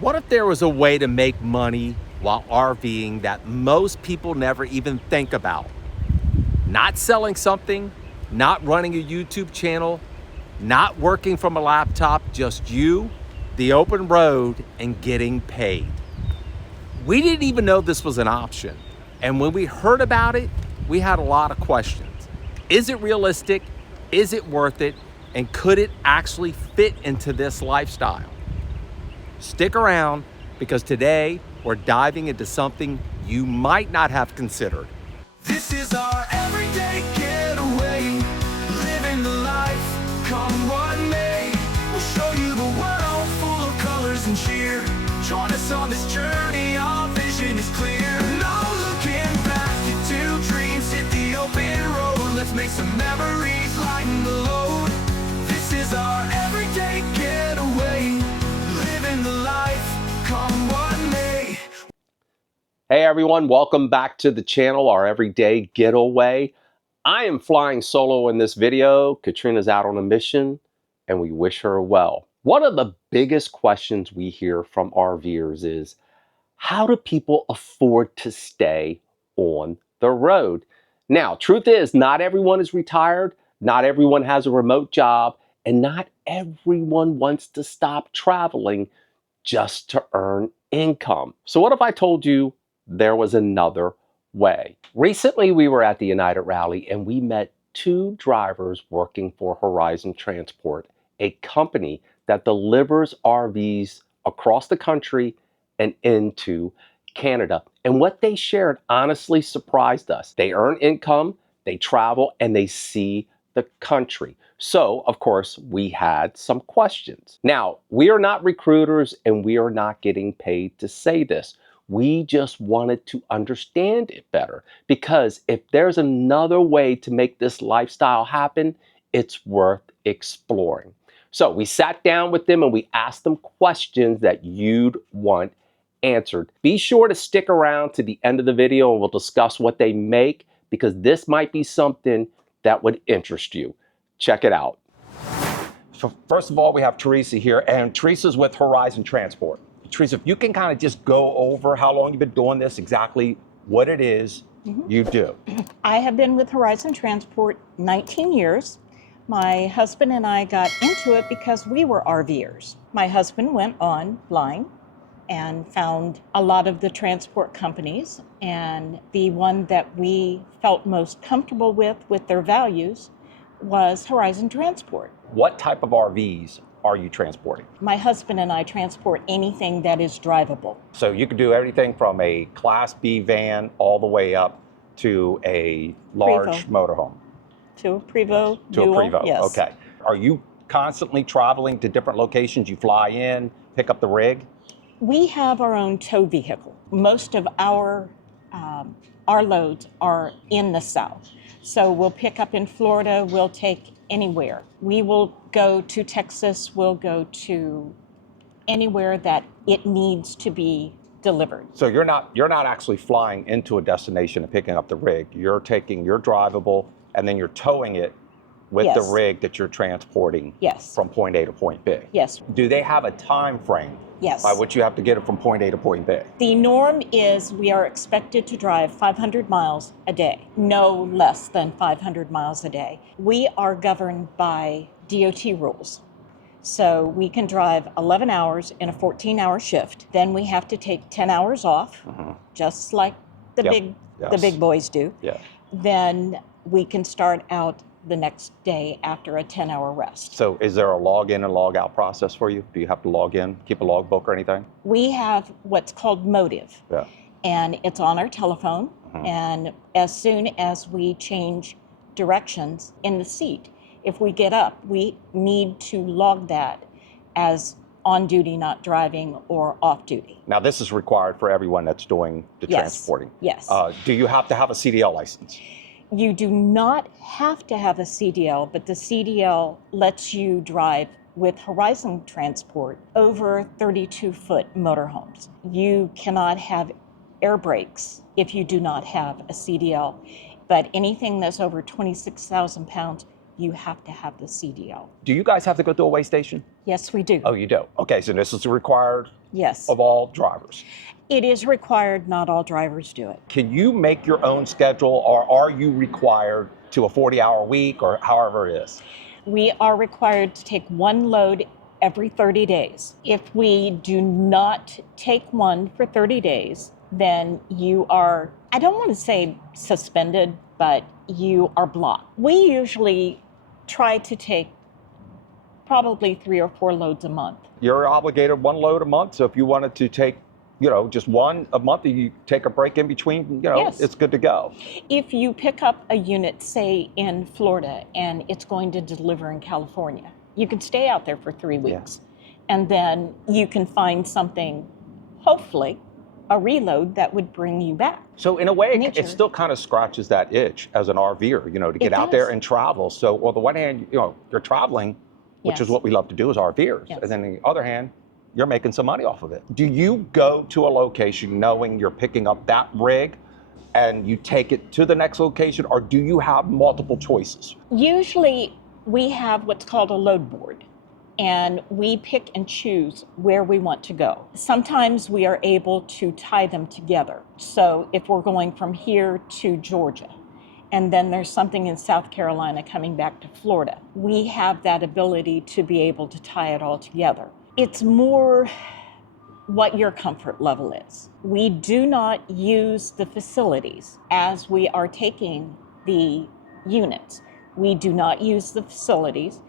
What if there was a way to make money while RVing that most people never even think about? Not selling something, not running a YouTube channel, not working from a laptop, just you, the open road, and getting paid. We didn't even know this was an option. And when we heard about it, we had a lot of questions. Is it realistic? Is it worth it? And could it actually fit into this lifestyle? Stick around, because today we're diving into something you might not have considered. This is our everyday getaway, living the life, come what may. We'll show you the world full of colors and cheer. Join us on this journey, our vision is clear. No looking back, your two dreams hit the open road. Let's make some memories, lighten the load. This is our everyday getaway, living the life, come what may. Hey everyone, welcome back to the channel, Our Everyday Getaway. I am flying solo in this video. Katrina's out on a mission, and we wish her well. One of the biggest questions we hear from RVers is, how do people afford to stay on the road? Now, truth is, not everyone is retired, not everyone has a remote job, and not everyone wants to stop traveling just to earn income. So what if I told you there was another way? Recently, we were at the United Rally and we met two drivers working for Horizon Transport, a company that delivers RVs across the country and into Canada. And what they shared honestly surprised us. They earn income, they travel, and they see the country. So, of course, we had some questions. Now, we are not recruiters and we are not getting paid to say this. We just wanted to understand it better, because if there's another way to make this lifestyle happen, it's worth exploring. So we sat down with them and we asked them questions that you'd want answered. Be sure to stick around to the end of the video and we'll discuss what they make, because this might be something that would interest you. Check it out. So first of all, we have Teresa here, and Teresa's with Horizon Transport. Teresa, if you can kind of just go over how long you've been doing this, exactly what it is you do. I have been with Horizon Transport 19 years. My husband and I got into it because we were RVers. My husband went online and found a lot of the transport companies, and the one that we felt most comfortable with their values, was Horizon Transport. What type of RVs are you transporting? My husband and I transport anything that is drivable. So you could do everything from a Class B van all the way up to a large motorhome. To a Prevost. To Dual, a Prevost, yes. okay. Are you constantly traveling to different locations? You fly in, pick up the rig? We have our own tow vehicle. Most of our loads are in the South. So we'll pick up in Florida, we'll take anywhere. We will go to Texas, we'll go to anywhere that it needs to be delivered. So you're not actually flying into a destination and picking up the rig. You're taking your drivable and then you're towing it with Yes. the rig that you're transporting Yes. from point A to point B. Yes. Do they have a time frame Yes. by which you have to get it from point A to point B? The norm is we are expected to drive 500 miles a day, no less than 500 miles a day. We are governed by DOT rules. So we can drive 11 hours in a 14-hour shift. Then we have to take 10 hours off, just like the big boys do. Yeah. Then we can start out the next day after a 10-hour rest. So is there a log in and log out process for you? Do you have to log in, keep a log book or anything? We have what's called Motive. Yeah. And it's on our telephone. And as soon as we change directions in the seat, if we get up, we need to log that as on duty, not driving, or off duty. Now this is required for everyone that's doing the transporting. Yes. Do you have to have a CDL license? You do not have to have a CDL, but the CDL lets you drive with Horizon Transport over 32-foot motorhomes. You cannot have air brakes if you do not have a CDL, but anything that's over 26,000 pounds, you have to have the CDL. Do you guys have to go to a weigh station? Yes, we do. Oh, you do? Okay, so this is a required Yes. of all drivers. It is required. Not all drivers do it. Can you make your own schedule, or are you required to a 40-hour week, or however it is? We are required to take one load every 30 days. If we do not take one for 30 days, then you are, I don't want to say suspended, but you are blocked. We usually try to take probably 3 or 4 loads a month. You're obligated one load a month, so if you wanted to take, just one a month, and you take a break in between, Yes. It's good to go. If you pick up a unit, say in Florida, and it's going to deliver in California, you can stay out there for 3 weeks. And then you can find something, hopefully, a reload that would bring you back. So in a way, Nature. it still kind of scratches that itch as an RVer, to get out does. there and travel. So on the one hand, you're traveling, which is Yes. what we love to do as RVers. Yes. And then on the other hand, you're making some money off of it. Do you go to a location knowing you're picking up that rig and you take it to the next location, or do you have multiple choices? Usually we have what's called a load board, and we pick and choose where we want to go. Sometimes we are able to tie them together. So if we're going from here to Georgia, and then there's something in South Carolina coming back to Florida, we have that ability to be able to tie it all together. It's more what your comfort level is. We do not use the facilities as we are taking the units. We do not use the facilities.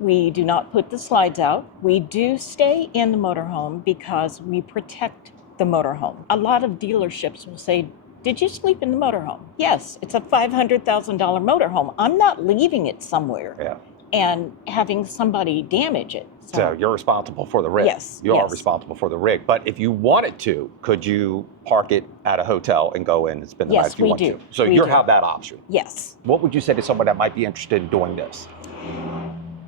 We do not put the slides out. We do stay in the motorhome because we protect the motorhome. A lot of dealerships will say, "Did you sleep in the motorhome?" Yes, it's a $500,000 motorhome. I'm not leaving it somewhere and having somebody damage it. So you're responsible for the rig. Yes, You are yes. responsible for the rig. But if you wanted to, could you park it at a hotel and go in and spend the night Yes, if you we want do. to? So We you do. have that option. Yes. What would you say to someone that might be interested in doing this?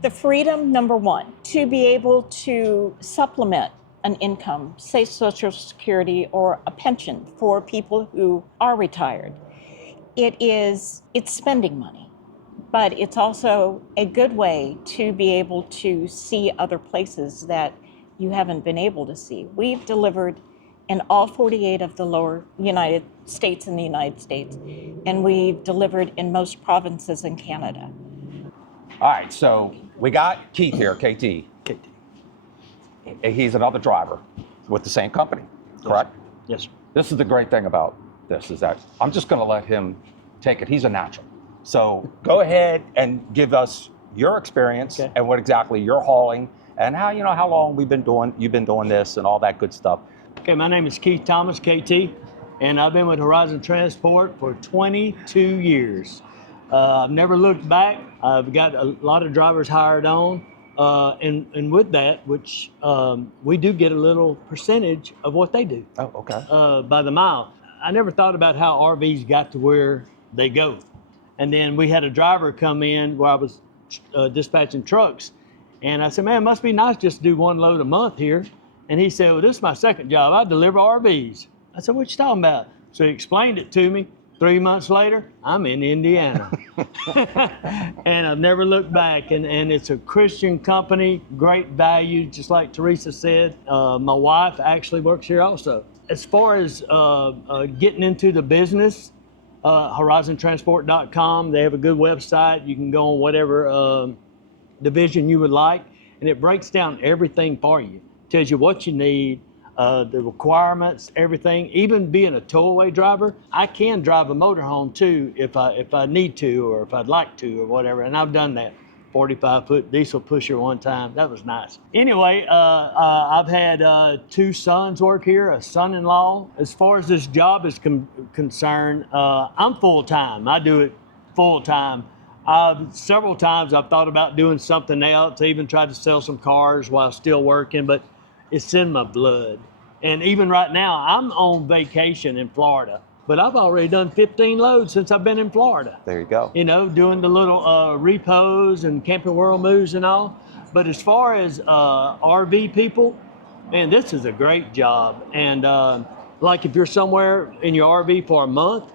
The freedom, number one, to be able to supplement an income, say Social Security or a pension for people who are retired. It's spending money, but it's also a good way to be able to see other places that you haven't been able to see. We've delivered in all 48 of the lower United States in the United States, and we've delivered in most provinces in Canada. All right, so we got Keith here, KT. He's another driver with the same company, correct? Yes, sir. This is the great thing about this, is that I'm just going to let him take it. He's a natural. So go ahead and give us your experience and what exactly you're hauling and how long you've been doing this and all that good stuff. Okay, my name is Keith Thomas, KT, and I've been with Horizon Transport for 22 years. I've never looked back. I've got a lot of drivers hired on, and with that, which we do get a little percentage of what they do. Oh, okay. By the mile. I never thought about how RVs got to where they go. And then we had a driver come in where I was dispatching trucks, and I said, "Man, it must be nice just to do one load a month here." And he said, "Well, this is my second job. I deliver RVs." I said, "What you talking about?" So he explained it to me. 3 months later, I'm in Indiana. And I've never looked back. And it's a Christian company, great value, just like Teresa said. My wife actually works here also. As far as getting into the business, horizontransport.com, they have a good website. You can go on whatever division you would like, and it breaks down everything for you. Tells you what you need, the requirements, everything. Even being a towaway driver, I can drive a motorhome too if I need to, or if I'd like to, or whatever. And I've done that. 45-foot diesel pusher one time. That was nice. Anyway, I've had 2 sons work here, a son-in-law. As far as this job is concerned, I'm full-time. I do it full-time. Several times I've thought about doing something else. I even tried to sell some cars while still working, but it's in my blood. And even right now, I'm on vacation in Florida, but I've already done 15 loads since I've been in Florida. There you go. Doing the little repos and Camping World moves and all. But as far as RV people, man, this is a great job. And like if you're somewhere in your RV for a month,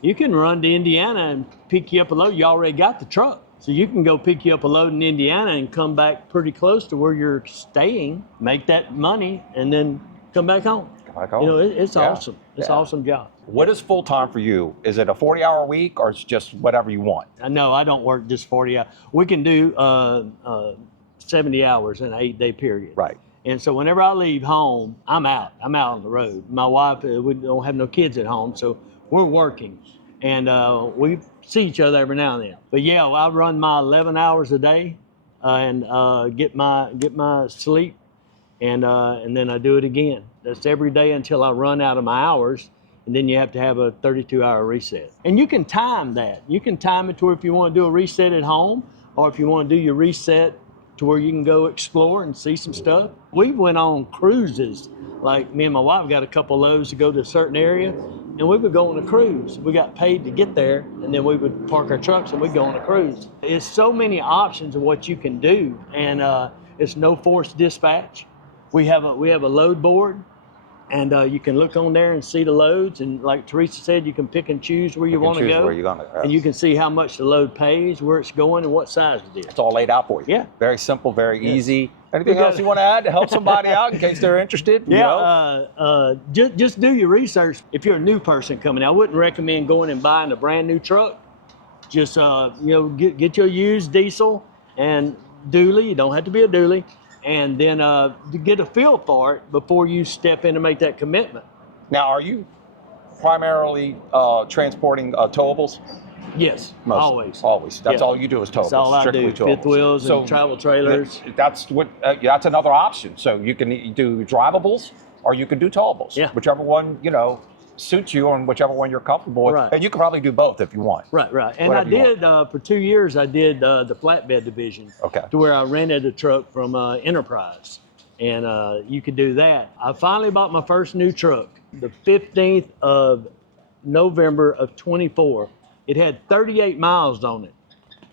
you can run to Indiana and pick you up a load. You already got the truck. So you can go pick you up a load in Indiana and come back pretty close to where you're staying, make that money, and then come back home. Come back home. You know, it's Yeah. awesome. It's Yeah. an awesome job. What is full time for you? Is it a 40-hour week or it's just whatever you want? No, I don't work just 40 hours. We can do 70 hours in an 8-day period. Right. And so whenever I leave home, I'm out. I'm out on the road. My wife, we don't have no kids at home, so we're working. And we see each other every now and then. But yeah, I run my 11 hours a day and get my sleep, and then I do it again. That's every day until I run out of my hours, and then you have to have a 32-hour reset. And you can time that. You can time it to where if you want to do a reset at home, or if you want to do your reset to where you can go explore and see some stuff. We went on cruises. Like me and my wife got a couple loads to go to a certain area, and we would go on a cruise. We got paid to get there, and then we would park our trucks and we'd go on a cruise. It's so many options of what you can do, and it's no forced dispatch. We have a load board, and you can look on there and see the loads. And like Teresa said, you can pick and choose where you want to go. Where you're gonna, and you can see how much the load pays, where it's going, and what size it is. It's all laid out for you. Yeah. Very simple, very easy. Anything else you want to add to help somebody out in case they're interested? Yeah, just do your research. If you're a new person coming out, I wouldn't recommend going and buying a brand new truck. Just get your used diesel and dually. You don't have to be a dually, and then to get a feel for it before you step in and make that commitment. Now, are you primarily transporting towables? Yes, Always. That's Yeah. all you do is towables. That's all I strictly do. towables. Fifth wheels and travel trailers. That's what. That's another option. So you can do drivables, or you can do towables. Yeah. Whichever one suits you, and whichever one you're comfortable with. Right. And you can probably do both if you want. Right. And Whatever I you did for 2 years. I did the flatbed division. Okay. To where I rented a truck from Enterprise, and you could do that. I finally bought my first new truck, the 15th of November of 24. It had 38 miles on it.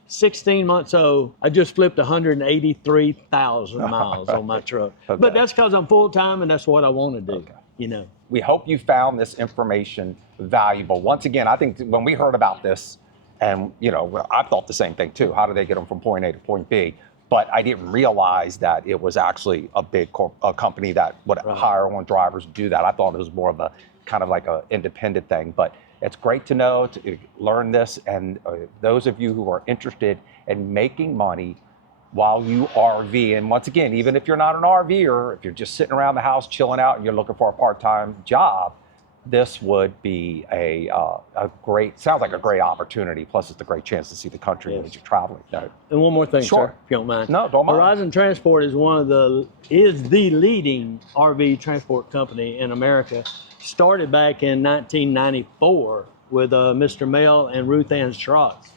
16 months old. I just flipped 183,000 miles on my truck. Okay. But that's because I'm full time, and that's what I want to do. Okay. You know. We hope you found this information valuable. Once again, I think when we heard about this, and I thought the same thing too. How do they get them from point A to point B? But I didn't realize that it was actually a big company that would hire on drivers to do that. I thought it was more of a kind of like an independent thing. But it's great to know, to learn this. And those of you who are interested in making money while you RV, and once again, even if you're not an RVer, if you're just sitting around the house chilling out and you're looking for a part-time job, this would be sounds like a great opportunity. Plus, it's a great chance to see the country as you're traveling. And one more thing, Sure. sir, if you don't mind. No, don't mind. Horizon Transport is the leading RV transport company in America. Started back in 1994 with Mr. Mel and Ruth Ann Strotz,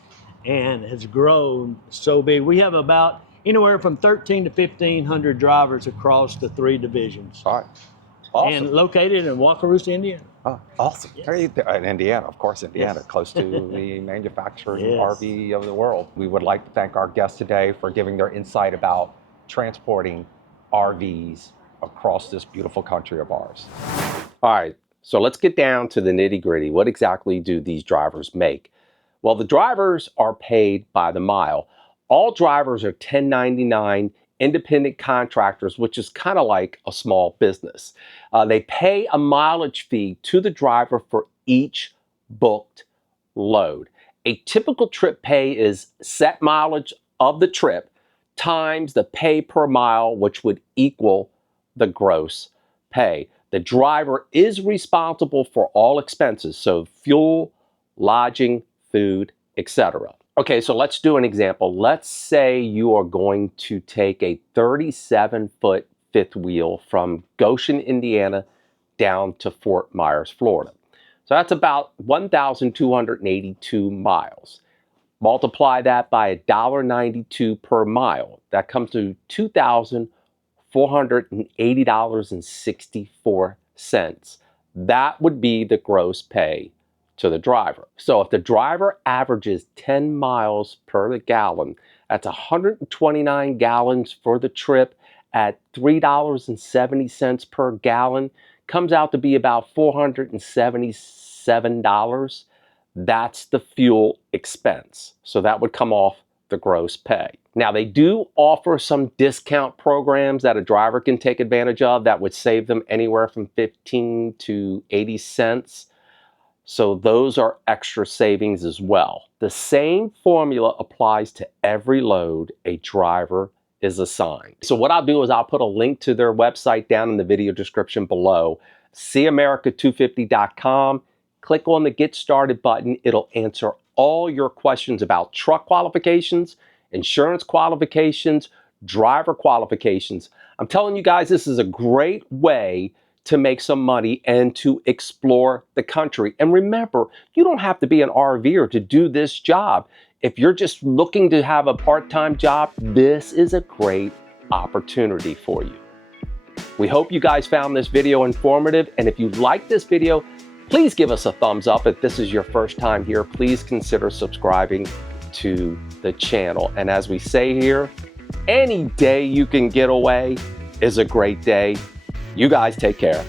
and has grown so big. We have about anywhere from 1,300 to 1,500 drivers across the 3 divisions. All right. Awesome. And located in Wakarusa, Indiana. Oh, awesome. Yes. In Indiana, of course, Indiana, Yes. close to the manufacturing Yes. RV of the world. We would like to thank our guests today for giving their insight about transporting RVs across this beautiful country of ours. All right, so let's get down to the nitty gritty. What exactly do these drivers make? Well, the drivers are paid by the mile. All drivers are 1099 independent contractors, which is kind of like a small business. They pay a mileage fee to the driver for each booked load. A typical trip pay is set mileage of the trip times the pay per mile, which would equal the gross pay. The driver is responsible for all expenses, so fuel, lodging, food, etc. Okay, so let's do an example. Let's say you are going to take a 37-foot fifth wheel from Goshen, Indiana, down to Fort Myers, Florida. So that's about 1,282 miles. Multiply that by $1.92 per mile. That comes to $2,480.64. That would be the gross pay to the driver. So if the driver averages 10 miles per gallon, that's 129 gallons for the trip at $3.70 per gallon, comes out to be about $477. That's the fuel expense. So that would come off the gross pay. Now, they do offer some discount programs that a driver can take advantage of that would save them anywhere from 15 to 80 cents. So those are extra savings as well. The same formula applies to every load a driver is assigned. So what I'll do is I'll put a link to their website down in the video description below, seeamerica250.com. Click on the Get Started button. It'll answer all your questions about truck qualifications, insurance qualifications, driver qualifications. I'm telling you guys, this is a great way to make some money and to explore the country. And remember, you don't have to be an RVer to do this job. If you're just looking to have a part-time job, this is a great opportunity for you. We hope you guys found this video informative. And if you like this video, please give us a thumbs up. If this is your first time here, please consider subscribing to the channel. And as we say here, any day you can get away is a great day. You guys take care.